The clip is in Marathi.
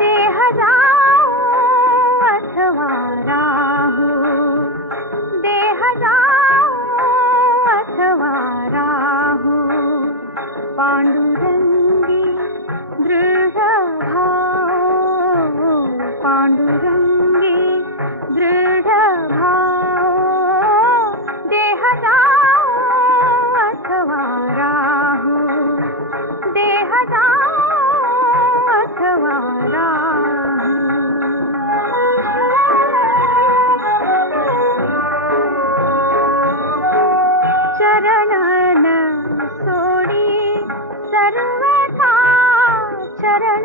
देह जाओ अथवा राहू, देह जाओ अथवा राहू, पांडुरंगी दृढ भाव, पांडुरंगी दृढ भाव, देह जाओ अथवा राहू, देह जाओ अथवा राहू। चरणन सोडी सर्वथा, चरण